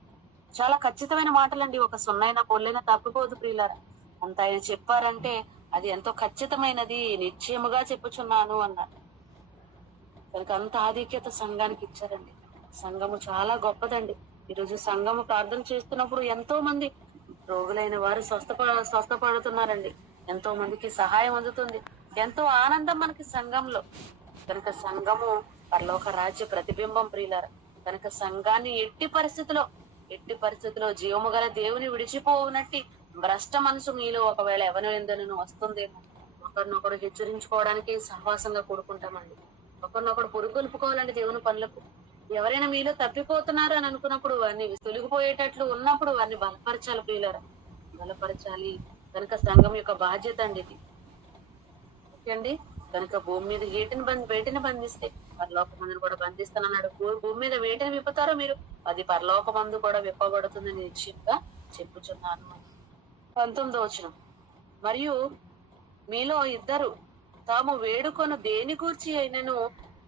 చాలా ఖచ్చితమైన మాటలండి. ఒక సున్నైనా పొల్లైనా తప్పిపోదు ప్రియులారా. అంత ఆయన చెప్పారంటే అది ఎంతో ఖచ్చితమైనది. నిశ్చయముగా చెప్పుచున్నాను అన్నాడు. కనుక అంత ఆధిక్యత సంఘానికి ఇచ్చారండి. సంఘము చాలా గొప్పదండి. ఈరోజు సంఘము ప్రార్థన చేస్తున్నప్పుడు ఎంతో మంది రోగులైన వారు స్వస్థపడుతున్నారండి. ఎంతో మందికి సహాయం అందుతుంది. ఎంతో ఆనందం మనకి సంఘంలో. కనుక సంఘము పరలోక రాజ్య ప్రతిబింబం ప్రియులారా. కనుక సంఘాన్ని ఎట్టి పరిస్థితిలో జీవము గల దేవుని విడిచిపోవునట్టి భ్రష్ట మనసు మీలో ఒకవేళ ఎవరి ఎందనూ వస్తుందేమో, ఒకరినొకరు హెచ్చరించుకోవడానికి సహవాసంగా కూడుకుంటామండి. ఒకరినొకరు పురుగొల్పుకోవాలండి దేవుని పనులకు. ఎవరైనా మీలో తప్పిపోతున్నారు అని అనుకున్నప్పుడు వారిని తొలగిపోయేటట్లు ఉన్నప్పుడు వారిని బలపరచాలి ప్రియులారా, బలపరచాలి. కనుక సంఘం యొక్క బాధ్యత అండి ఇది. ఓకే అండి. కనుక భూమి మీద వేటిని బంధిస్తే పరలోకమందును కూడా బంధిస్తానన్నాడు. భూమి మీద వేటిని విప్పుతారో మీరు అది పరలోకమందు కూడా విప్పబడుతుందని నిశ్చయంగా చెప్పుచున్నాను. 19వ వచనం, మరియు మీలో ఇద్దరు తాము వేడుకొను దేని గూర్చి అయినను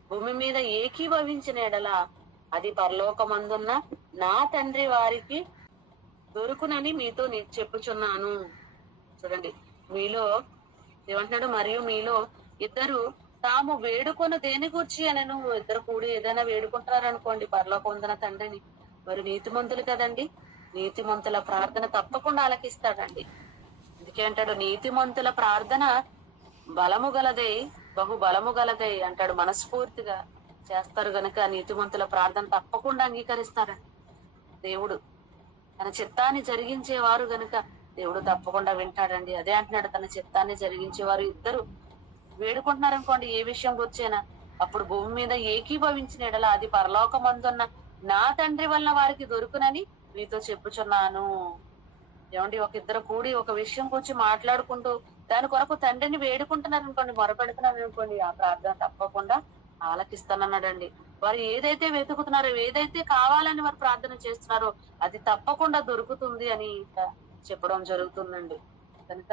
భూమి మీద ఏకీభవించిన ఎడల అది పరలోకమందున్న నా తండ్రి వారికి దొరుకునని మీతో చెప్పుచున్నాను. చూడండి, మీలో ఏమంటున్నాడు, మరియు మీలో ఇద్దరు తాము వేడుకొని దేని గురించి అనను. ఇద్దరు కూడి ఏదైనా వేడుకుంటారనుకోండి పరలోకమందున తండ్రిని, మరి నీతిమంతులు కదండి, నీతిమంతుల ప్రార్థన తప్పకుండా ఆలకిస్తాడండి. అందుకే అంటాడు, నీతిమంతుల ప్రార్థన బలము గలదే, బహు బలము గలదే అంటాడు. మనస్ఫూర్తిగా చేస్తారు గనుక నీతిమంతుల ప్రార్థన తప్పకుండా అంగీకరిస్తారండి దేవుడు. తన చిత్తాన్ని జరిగించేవారు గనుక దేవుడు తప్పకుండా వింటాడండి. అదే అంటున్నాడు, తన చిత్తాన్ని జరిగించేవారు ఇద్దరు వేడుకుంటున్నారు అనుకోండి ఏ విషయం గురించైనా, అప్పుడు భూమి మీద ఏకీభవించిన ఎడల అది పరలోకమందున్న నా తండ్రి వలన వారికి దొరుకునని మీతో చెప్పుచున్నాను. ఏమండి, ఒక ఇద్దరు కూడి ఒక విషయం గురించి మాట్లాడుకుంటూ దాని కొరకు తండ్రిని వేడుకుంటున్నారు అనుకోండి, మొరపెడుతున్నారు అనుకోండి, ఆ ప్రార్థన తప్పకుండా ఆలకిస్తానన్నాడండి. వారు ఏదైతే వెతుకుతున్నారో, ఏదైతే కావాలని వారు ప్రార్థన చేస్తున్నారో అది తప్పకుండా దొరుకుతుంది అని చెప్పడం జరుగుతుందండి. కనుక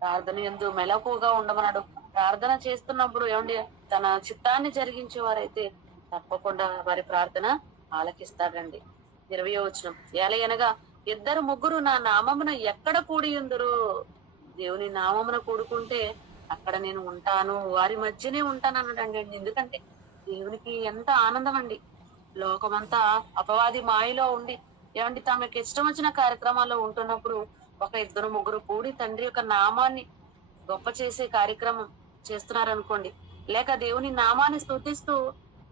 ప్రార్థన యందు మెలకుగా ఉండమన్నాడు. ప్రార్థన చేస్తున్నప్పుడు ఏమండి, తన చిత్తాన్ని జరిగించే వారైతే తప్పకుండా వారి ప్రార్థన ఆలకిస్తాడండి. 20వ వచనం, ఏలయనగా ఇద్దరు ముగ్గురు నా నామమున ఎక్కడ కూడి ఉందరో, దేవుని నామమున కూడుకుంటే అక్కడ నేను ఉంటాను, వారి మధ్యనే ఉంటాను అన్నాడండి. ఎందుకంటే దేవునికి ఎంత ఆనందం అండి, లోకమంతా అపవాది మాయలో ఉండి ఏమండి తమకి ఇష్టం వచ్చిన కార్యక్రమాల్లో ఉంటున్నప్పుడు ఒక ఇద్దరు ముగ్గురు కూడి తండ్రి యొక్క నామాన్ని గొప్ప చేసే కార్యక్రమం చేస్తున్నారు అనుకోండి, లేక దేవుని నామాన్ని స్తుతిస్తూ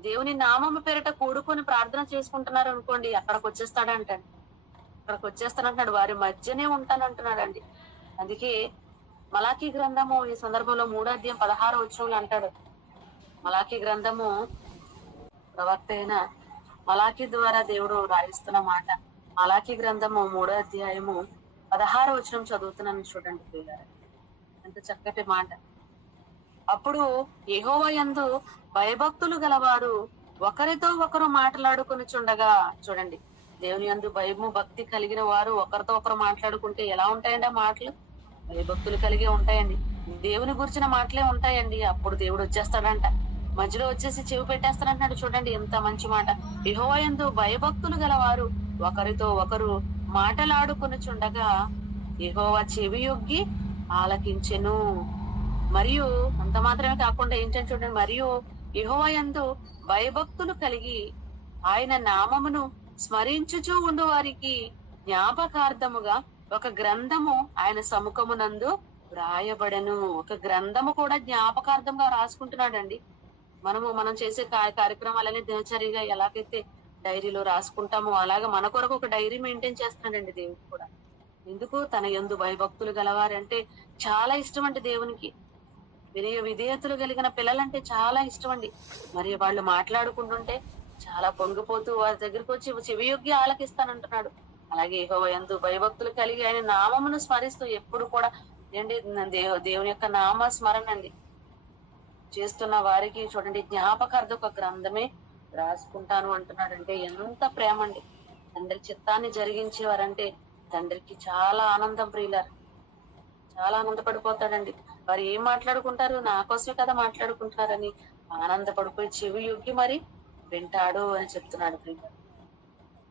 దేవుని నామము పేరిట కూడుకొని ప్రార్థన చేసుకుంటున్నారు అనుకోండి, అక్కడికి వచ్చేస్తాడంటండి. అక్కడికి వచ్చేస్తానంటున్నాడు, వారి మధ్యనే ఉంటానంటున్నాడండి. అందుకే మలాకీ గ్రంథము ఈ సందర్భంలో 3:16 వచనంలో అంటాడు. మలాకీ గ్రంథము ప్రవక్త అయిన మలాకీ ద్వారా దేవుడు రాయిస్తున్న మాట. మలాకీ గ్రంథము 3:16 వచనం చదువుతున్నాను చూడండి ప్రియులారా, ఎంత చక్కటి మాట. అప్పుడు యెహోవా యందు భయభక్తులు గలవారు ఒకరితో ఒకరు మాట్లాడుకొనిచుండగా, చూడండి, దేవుని యందు భయము భక్తి కలిగిన వారు ఒకరితో ఒకరు మాట్లాడుకుంటే ఎలా ఉంటాయండి ఆ మాటలు? భయభక్తులు కలిగి ఉంటాయండి, దేవుని గురించిన మాటలే ఉంటాయండి. అప్పుడు దేవుడు వచ్చేస్తాడంట, మధ్యలో వచ్చేసి చెవి పెట్టేస్తానంటున్నాడు. చూడండి ఎంత మంచి మాట. యెహోవా యందు భయభక్తులు గలవారు ఒకరితో ఒకరు మాటలాడుకొనిచుండగా యెహోవా చెవి యొగ్గి ఆలకించెను. మరియు అంత మాత్రమే కాకుండా ఏంటంటే చూడండి, మరియు యెహోవా యందు భయభక్తులు కలిగి ఆయన నామమును స్మరించుచూ ఉండు వారికి జ్ఞాపకార్థముగా ఒక గ్రంథము ఆయన సముఖమునందు రాయబడను. ఒక గ్రంథము కూడా జ్ఞాపకార్థంగా రాసుకుంటున్నాడండి. మనం చేసే కార్యక్రమాలనే దినచర్యగా ఎలాగైతే డైరీలో రాసుకుంటామో అలాగే మన కొరకు ఒక డైరీ మెయింటైన్ చేస్తున్నాడండి దేవుడు కూడా. ఎందుకు? తన యందు భయభక్తులు గలవారంటే చాలా ఇష్టం అండి దేవునికి. విధేయతలు కలిగిన పిల్లలంటే చాలా ఇష్టం అండి. మరి వాళ్ళు మాట్లాడుకుంటుంటే చాలా పొంగిపోతూ వారి దగ్గరికి వచ్చి చెవియొగ్గి ఆలకిస్తానంటున్నాడు. అలాగే యెహోవా యందు భయభక్తులు కలిగి ఆయన నామమును స్మరిస్తూ ఎప్పుడు కూడా ఏంటి దేవుని యొక్క నామ స్మరణ అండి చేస్తున్న వారికి చూడండి జ్ఞాపకార్థ ఒక గ్రంథమే రాసుకుంటాను అంటున్నాడు. అంటే ఎంత ప్రేమ అండి. తండ్రి చిత్తాన్ని జరిగించేవారంటే తండ్రికి చాలా ఆనందం ప్రియులారు, చాలా ఆనందపడిపోతాడండి. వారు ఏం మాట్లాడుకుంటారు, నా కోసమే కదా మాట్లాడుకుంటున్నారని ఆనందపడిపోయి చెవి యొగ్గి మరి వింటాడు అని చెప్తున్నాడు ప్రియులారు.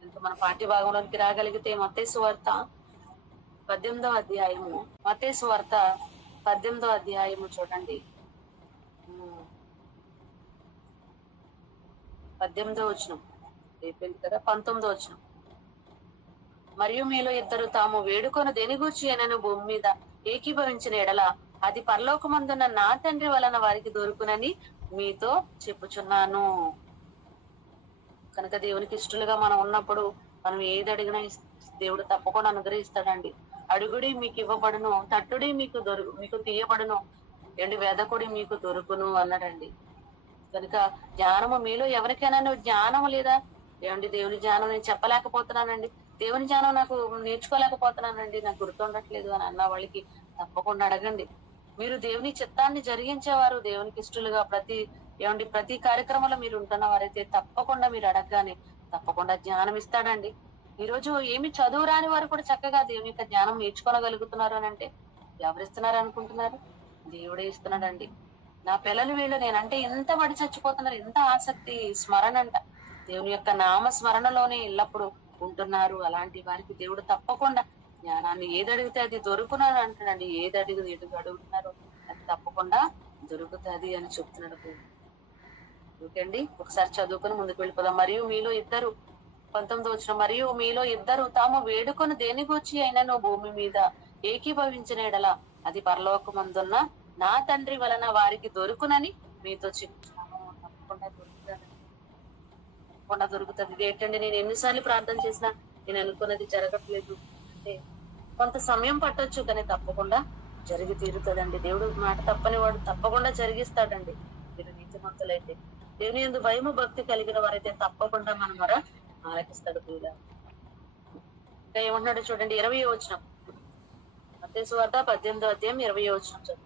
ఇంకా మన పాఠ్య భాగంలోనికి రాగలిగితే మత్తయి సువార్త 18వ అధ్యాయము, మత్తయి సువార్త 18వ అధ్యాయము చూడండి 18వ వచనం అయిపోయింది కదా, 19వ వచనం. మరియు మీలో ఇద్దరు తాము వేడుకొని దేని గూర్చి అయినను భూమి మీద ఏకీభవించిన ఎడల అది పరలోకమందున్న నా తండ్రి వలన వారికి దొరుకునని మీతో చెప్పుచున్నాను. కనుక దేవునికి ఇష్టలుగా మనం ఉన్నప్పుడు మనం ఏది అడిగినా దేవుడు తప్పకుండా అనుగ్రహిస్తాడండి. అడుగుడి మీకు ఇవ్వబడును, తట్టుడి మీకు తీయబడును, వెదకుడి మీకు దొరుకును అన్నాడండి. కనుక జ్ఞానము మీలో ఎవరికైనా జ్ఞానము లేదా, ఏమండి దేవుని జ్ఞానం నేను చెప్పలేకపోతున్నానండి, దేవుని జ్ఞానం నాకు నేర్చుకోలేకపోతున్నానండి, నాకు గుర్తుండట్లేదు అని అన్న వాళ్ళకి తప్పకుండా అడగండి. మీరు దేవుని చిత్తాన్ని జరిగించేవారు, దేవునికి ఇష్టలుగా ప్రతి కార్యక్రమంలో మీరు ఉంటున్న వారైతే తప్పకుండా మీరు అడగగానే తప్పకుండా జ్ఞానం ఇస్తాడండి. ఈ రోజు ఏమి చదువు రాని వారు కూడా చక్కగా దేవుని యొక్క జ్ఞానం నేర్చుకోగలుగుతున్నారు అని అంటే ఎవరిస్తున్నారు అనుకుంటున్నారు? దేవుడే ఇస్తున్నాడండి. నా పిల్లలు వీళ్ళు నేనంటే ఎంత పడి చచ్చిపోతున్నారు, ఎంత ఆసక్తి, స్మరణ అంట, దేవుని యొక్క నామ స్మరణలోనే ఎల్లప్పుడు ఉంటున్నారు. అలాంటి వారికి దేవుడు తప్పకుండా జ్ఞానాన్ని ఏది అడిగితే అది దొరుకునని అంటాడండి. ఏది అడుగుతున్నారో అది తప్పకుండా దొరుకుతుంది అని చెప్తున్నాడు. ఓకే అండి, ఒకసారి చదువుకుని ముందుకు వెళ్ళిపోదాం. మరియు మీలో ఇద్దరు 19 వచ్చిన మరియు మీలో ఇద్దరు తాము వేడుకొని దేని గూర్చి అయినను భూమి మీద ఏకీభవించిన ఎడల అది పరలోకమందున్న నా తండ్రి వలన వారికి దొరుకునని మీతో చెప్తున్నాను. తప్పకుండా దొరుకుతుంది, తప్పకుండా దొరుకుతుంది. ఇది ఏంటండి, నేను ఎన్నిసార్లు ప్రార్థన చేసినా నేను అనుకున్నది జరగట్లేదు అంటే కొంత సమయం పట్టొచ్చు, కానీ తప్పకుండా జరిగి తీరుతుందండి. దేవుడు మాట తప్పని వాడు తప్పకుండా జరిగిస్తాడండి. మీరు నీతిమంతులైతే, దేవుని యందు భయము భక్తి కలిగిన వారైతే తప్పకుండా మన మొర ఆలకిస్తాడు. ప్రియుల ఇంకా ఏమంటున్నాడు చూడండి, 20వ వచనం, మత్తయి సువార్త 18వ అధ్యాయం 20వ వచనం చదువు.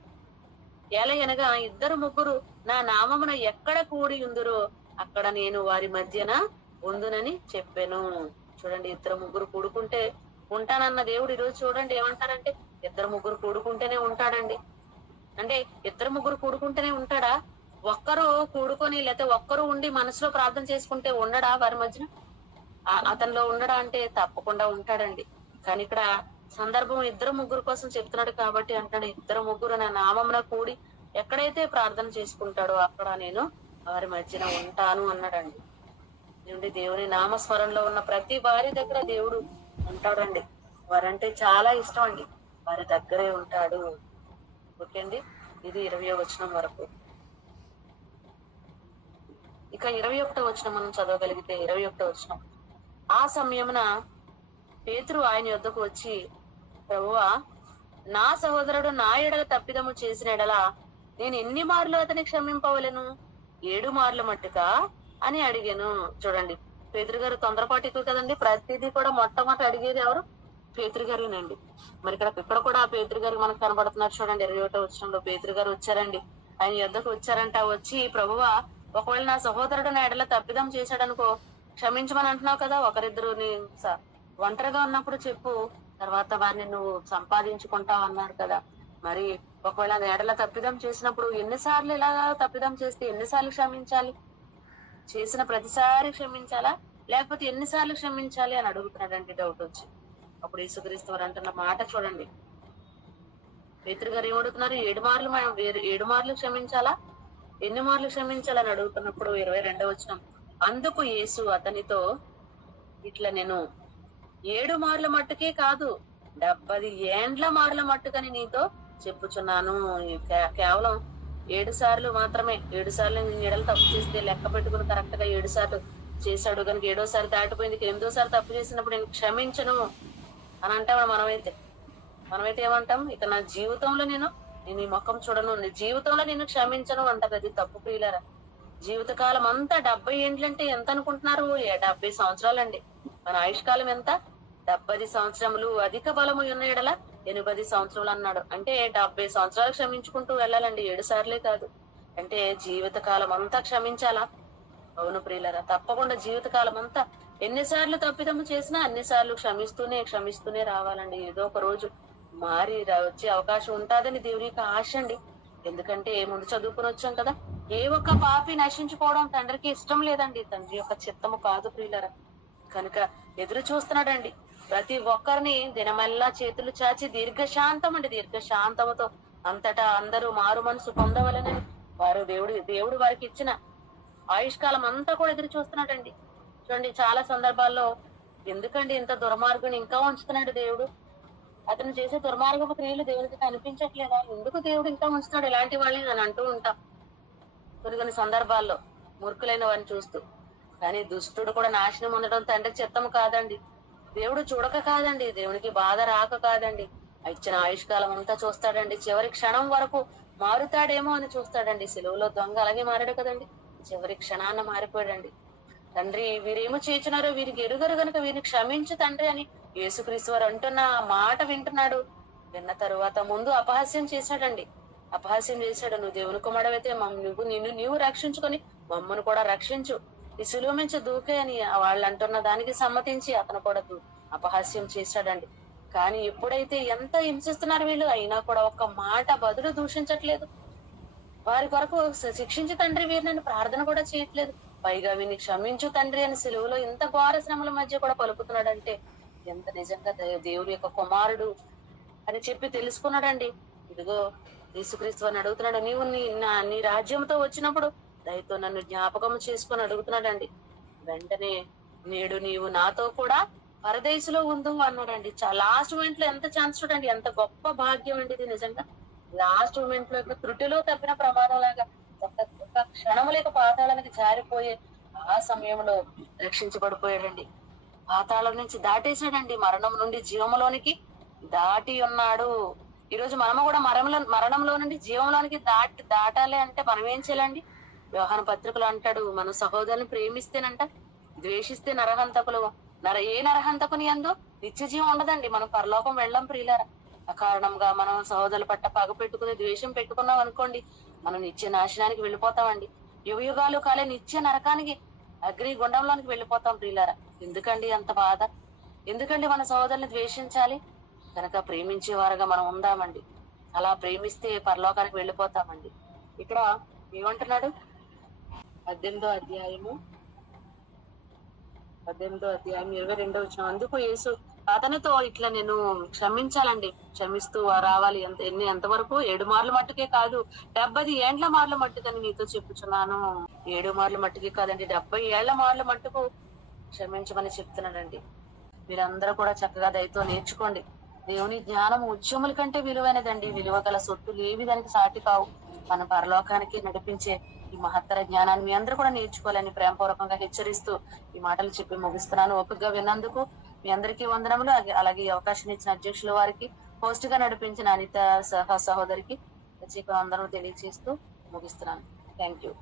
ఎలయనగా ఇద్దరు ముగ్గురు నా నామమున ఎక్కడ కూడి ఉందురో అక్కడ నేను వారి మధ్యన ఉందునని చెప్పాను. చూడండి, ఇద్దరు ముగ్గురు కూడుకుంటే ఉంటానన్న దేవుడు ఈరోజు చూడండి ఏమంటారంటే ఇద్దరు ముగ్గురు కూడుకుంటేనే ఉంటాడండి. అంటే ఇద్దరు ముగ్గురు కూడుకుంటేనే ఉంటాడా? ఒక్కరు కూడుకొని లేకపోతే ఒక్కరు ఉండి మనసులో ప్రార్థన చేసుకుంటే ఉండడా వారి మధ్యన? అతనిలో ఉండడా అంటే తప్పకుండా ఉంటాడండి. కానీ ఇక్కడ సందర్భం ఇద్దరు ముగ్గురు కోసం చెప్తున్నాడు కాబట్టి అంటాడు, ఇద్దరు ముగ్గురు నా నామమున కూడి ఎక్కడైతే ప్రార్థన చేసుకుంటాడో అక్కడ నేను వారి మధ్యన ఉంటాను అన్నాడండి. దేవుని నామస్మరణలో ఉన్న ప్రతి వారి దగ్గర దేవుడు ఉంటాడండి. వారంటే చాలా ఇష్టం అండి, వారి దగ్గరే ఉంటాడు. ఓకే అండి, ఇది 20వ వచనం వరకు. ఇక 21వ వచనం మనం చదవగలిగితే, 21వ వచనం, ఆ సమయమున పేతురు ఆయన యొద్దకు వచ్చి, ప్రభువా, నా సహోదరుడు నా ఎడల తప్పిదము చేసిన ఎడల నేను ఎన్ని మార్లు అతని క్షమింపవలను? 7 మార్లు మట్టుకా అని అడిగాను. చూడండి, పేతురు గారు తొందరపాటు ఎక్కువ కదండి. ప్రతిదీ కూడా మొట్టమొదటి అడిగేది ఎవరు? పేతురు గారేనండి. మరి ఇక్కడ కూడా ఆ పేతురు గారు మనకు కనబడుతున్నారు. చూడండి, 21వ వచనంలో పేతురు గారు వచ్చారండి. ఆయన యొద్దకు వచ్చారంట. వచ్చి, ప్రభువా, ఒకవేళ నా సహోదరుడు నా ఎడల తప్పిదం చేశాడనుకో క్షమించమని అంటున్నావు కదా, ఒకరిద్దరు ఒంటరిగా ఉన్నప్పుడు చెప్పు, తర్వాత వారిని నువ్వు సంపాదించుకుంటావు అన్నారు కదా. మరి ఒకవేళ నా ఎడల తప్పిదం చేసినప్పుడు ఎన్నిసార్లు ఇలాగా తప్పిదం చేస్తే ఎన్నిసార్లు క్షమించాలి? చేసిన ప్రతిసారి క్షమించాలా, లేకపోతే ఎన్నిసార్లు క్షమించాలి అని అడుగుతున్నాడండి డౌట్ వచ్చి. అప్పుడు యేసుక్రీస్తు వారు అంటున్న మాట చూడండి, పేతురు గారు ఏమడుగుతున్నారు? 7 మార్లు క్షమించాలా, ఎన్ని మార్లు క్షమించాలని అడుగుతున్నప్పుడు 22వ వచనం, అందుకు యేసు అతనితో ఇట్లా, నేను 7 మార్ల మట్టుకే కాదు 70 ఏండ్ల మార్ల మట్టుకని నీతో చెప్పుచున్నాను. కేవలం 7 సార్లు మాత్రమే. 7 సార్లు నేను ఎడలు తప్పు చేస్తే లెక్క పెట్టుకుని కరెక్ట్ గా 7 సార్లు చేశాడు కనుక 7వసారి దాటిపోయింది, 8వసారి తప్పు చేసినప్పుడు నేను క్షమించను అని అంటాం. మనమైతే ఏమంటాం? ఇక నా జీవితంలో నేను ఈ ముఖం చూడను, నీ జీవితంలో నేను క్షమించను అంటారు. అది తప్పు ప్రియులారా. జీవితకాలం అంతా 70 ఏండ్లంటే ఎంత అనుకుంటున్నారు? 70 సంవత్సరాలండి. మన ఆయుష్కాలం ఎంత? 70 సంవత్సరములు. అధిక బలము ఉన్న ఎడల 80 సంవత్సరాలు అన్నాడు. అంటే 70 సంవత్సరాలు క్షమించుకుంటూ వెళ్ళాలండి, 7 సార్లే కాదు. అంటే జీవితకాలం అంతా క్షమించాలా? అవును ప్రియులారా, తప్పకుండా జీవితకాలం అంతా ఎన్నిసార్లు తప్పిదము చేసినా అన్నిసార్లు క్షమిస్తూనే రావాలండి. ఏదో ఒక రోజు మారి వచ్చే అవకాశం ఉంటాదని దేవుని యొక్క ఆశ అండి. ఎందుకంటే ముందు చదువుకుని వచ్చాం కదా, ఏ ఒక్క పాపి నశించుకోవడం తండ్రికి ఇష్టం లేదండి. తండ్రి యొక్క చిత్తము కాదు ప్రియులారా. కనుక ఎదురు చూస్తున్నాడండి ప్రతి ఒక్కరిని దినమల్లా చేతులు చాచి దీర్ఘశాంతముతో అంతటా అందరూ మారు మనసు పొందవలనని దేవుడు వారికి ఇచ్చిన ఆయుష్కాలం అంతా కూడా ఎదురు చూస్తున్నాడండి. చూడండి, చాలా సందర్భాల్లో ఎందుకండి ఇంత దుర్మార్గుని ఇంకా ఉంచుతున్నాడు దేవుడు? అతను చేసే దుర్మార్గపు క్రియలు దేవుడికి కనిపించట్లేదా? ఎందుకు దేవుడు ఇంకా ఉంచుతాడు ఇలాంటి వాళ్ళని అని అంటూ ఉంటాం కొన్ని సందర్భాల్లో, మూర్ఖులైన వారిని చూస్తూ. కానీ దుష్టుడు కూడా నాశనం ఉండడం తండ్రి చిత్తము కాదండి. దేవుడు చూడక కాదండి, దేవునికి బాధ రాక కాదండి, ఇచ్చిన ఆయుష్కాలం అంతా చూస్తాడండి. చివరి క్షణం వరకు మారుతాడేమో అని చూస్తాడండి. సెలవులో దొంగ అలాగే మారాడు కదండి, చివరి క్షణాన్న మారిపోయాడండి. తండ్రి వీరేమో చేస్తున్నారో వీరికి ఎరుగరు గనుక వీరిని క్షమించు తండ్రి అని యేసుక్రీస్తు వారు అంటున్న ఆ మాట వింటున్నాడు. విన్న తరువాత ముందు అపహాస్యం చేశాడండి. అపహాస్యం చేశాడు, నువ్వు దేవుని కుమారుడవైతే నీవు రక్షించుకొని మమ్మను కూడా రక్షించు, ఈ సులువ మించి దూకే అని వాళ్ళు అంటున్న దానికి సమ్మతించి అతను కూడా అపహాస్యం చేశాడండి. కానీ ఎప్పుడైతే ఎంత హింసిస్తున్నారు వీళ్ళు, అయినా కూడా ఒక్క మాట బదులు దూషించట్లేదు. వారి కొరకు శిక్షించి తండ్రి వీరిని ప్రార్థన కూడా చేయట్లేదు. పైగా వీరిని క్షమించు తండ్రి అని సెలువులో ఇంత ఘోర శ్రమల మధ్య కూడా పలుకుతున్నాడంటే ఎంత నిజంగా దేవుడి యొక్క కుమారుడు అని చెప్పి తెలుసుకున్నాడండి. ఇదిగో యేసుక్రీస్తు అని అడుగుతున్నాడు, నీవు నీ రాజ్యంతో వచ్చినప్పుడు దయతో నన్ను జ్ఞాపకం చేసుకొని అడుగుతున్నాడండి. వెంటనే నేడు నీవు నాతో కూడా పరదేశులో ఉందు అన్నాడండి. లాస్ట్ మూమెంట్ లో ఎంత ఛాన్స్ చూడండి, ఎంత గొప్ప భాగ్యం అండి ఇది నిజంగా. లాస్ట్ మూమెంట్ లో త్రుటిలో తప్పిన ప్రమాదం లాగా ఒక క్షణము లేక పాతాళానికి జారిపోయే ఆ సమయంలో రక్షించబడిపోయాడండి. పాతాళం నుంచి దాటేశాడండి, మరణం నుండి జీవంలోనికి దాటి ఉన్నాడు. ఈ రోజు మనము కూడా మరణంలో నుండి జీవంలోనికి దాటాలి అంటే మనం ఏం చేయాలండి? వ్యవహార పత్రికలు అంటాడు, మన సహోదరుని ప్రేమిస్తేనంట ద్వేషిస్తే నరహంతకులు. ఏ నరహంతకుని యందు నిత్య జీవం ఉండదండి. మనం పరలోకం వెళ్ళం ప్రియులారా. అకారణంగా మనం సహోదరుల పట్ల పగ పెట్టుకుని ద్వేషం పెట్టుకున్నాం అనుకోండి, మనం నిత్య నాశనానికి వెళ్ళిపోతామండి. యుగయుగాలు కాలే నిత్య నరకానికి అగ్ని గుండంలోనికి వెళ్ళిపోతాం ప్రియులారా. ఎందుకండి అంత బాధ? ఎందుకండి మన సహోదరుని ద్వేషించాలి? కనుక ప్రేమించేవారుగా మనం ఉందామండి. అలా ప్రేమిస్తే పరలోకానికి వెళ్ళిపోతామండి. ఇక్కడ ఏమంటున్నాడు? 18వ అధ్యాయం 22వ వచనం. అందుకు యేసు అతనితో, ఇట్లా నేను క్షమించాలండి, క్షమిస్తూ రావాలి. ఎంతవరకు? 7 మార్లు మట్టుకే కాదు, 70 ఏండ్ల మార్లు మట్టుకని నీతో చెప్పుచున్నాను. 7 మార్లు మట్టుకే కాదండి, 70 ఏళ్ల మార్లు మట్టుకు క్షమించమని చెప్తున్నాడండి. మీరందరూ కూడా చక్కగా దయతో నేర్చుకోండి. దేవుని జ్ఞానం ఉద్యముల కంటే విలువైనదండి. విలువ గల సొత్తులు ఏవి దానికి సాటి కావు. మన పరలోకానికి నడిపించే ఈ మహత్తర జ్ఞానాన్ని మీ అందరూ కూడా నేర్చుకోవాలని ప్రేమపూర్వకంగా హెచ్చరిస్తూ ఈ మాటలు చెప్పి ముగిస్తున్నాను. ఓపికగా విన్నందుకు మీ అందరికీ వందనములు. అలాగే ఈ అవకాశం ఇచ్చిన అధ్యక్షుల వారికి, పోస్ట్ గా నడిపించిన అనిత సహోదరికి ప్రత్యేక వందనములు తెలియజేస్తూ ముగిస్తున్నాను. Thank you.